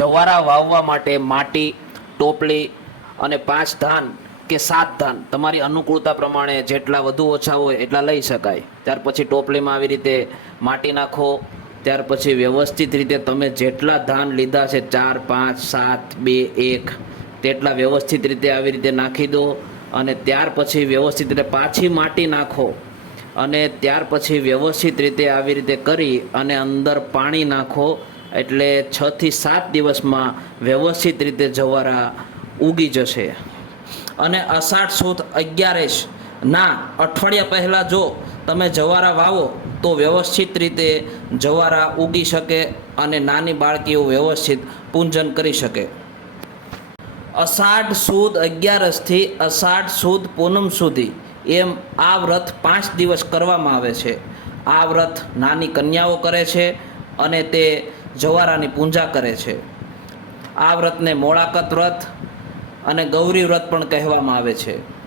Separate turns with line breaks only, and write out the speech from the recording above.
જવારા વાવવા માટે માટી, ટોપલી અને પાંચ ધાન કે સાત ધાન તમારી અનુકૂળતા પ્રમાણે જેટલા વધુ ઓછા હોય એટલા લઈ શકાય. ત્યાર પછી ટોપલીમાં આવી રીતે માટી નાખો. ત્યાર પછી વ્યવસ્થિત રીતે તમે જેટલા ધાન લીધા છે, ચાર, પાંચ, સાત, બે, એક, તેટલા વ્યવસ્થિત રીતે આવી રીતે નાખી દો અને ત્યાર પછી વ્યવસ્થિત રીતે પાછી માટી નાખો અને ત્યાર પછી વ્યવસ્થિત રીતે આવી રીતે કરી અને અંદર પાણી નાખો. એટલે છ થી સાત દિવસમાં વ્યવસ્થિત રીતે જવારા ઉગી જશે. અને અષાઢ સુદ અગિયારેશ, ના, અઠવાડિયા પહેલાં જો તમે જવારા વાવો, તો વ્યવસ્થિત રીતે જવારા ઉગી શકે અને નાની બાળકીઓ વ્યવસ્થિત પૂંજન કરી શકે. અષાઢ સુદ અગિયારસથી અષાઢ સુદ પૂનમ સુધી એમ આ વ્રત પાંચ દિવસ કરવામાં આવે છે. આ વ્રત નાની કન્યાઓ કરે છે અને તે જવારાની પૂજા કરે છે. આ વ્રતને મોળાકત વ્રત અને ગૌરી વ્રત પણ કહેવામાં આવે છે.